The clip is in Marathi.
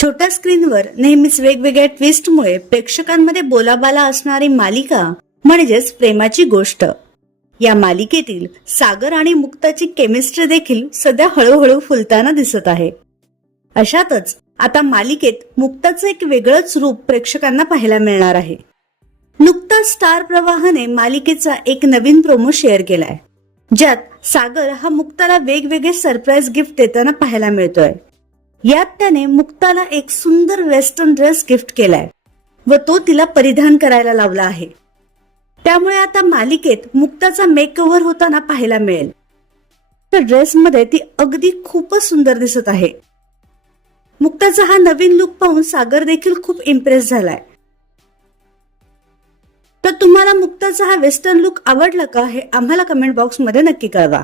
छोट्या स्क्रीनवर नेहमीच वेगवेगळ्या ट्विस्टमुळे प्रेक्षकांमध्ये बोलाबाला असणारी मालिका म्हणजेच प्रेमाची गोष्ट. या मालिकेतील सागर आणि मुक्ताची केमिस्ट्री देखील सध्या हळूहळू फुलताना दिसत आहे. अशातच आता मालिकेत मुक्ताचं एक वेगळंच रूप प्रेक्षकांना पाहायला मिळणार आहे. नुकताच स्टार प्रवाहाने मालिकेचा एक नवीन प्रोमो शेअर केलाय, ज्यात सागर हा मुक्ताला वेगवेगळे सरप्राईज गिफ्ट देताना पाहायला मिळतोय. यात त्याने मुक्ताला एक सुंदर वेस्टर्न ड्रेस गिफ्ट केलाय व तो तिला परिधान करायला लावला आहे. त्यामुळे आता मालिकेत मुक्ताचा मेकओव्हर होताना पाहायला मिळेल. त्या ड्रेसमध्ये ती अगदी खूपच सुंदर दिसत आहे. मुक्ताचा हा नवीन लुक पाहून सागर देखील खूप इम्प्रेस झालाय. तर तुम्हाला मुक्ताचा हा वेस्टर्न लुक आवडला का हे आम्हाला कमेंट बॉक्स मध्ये नक्की कळवा.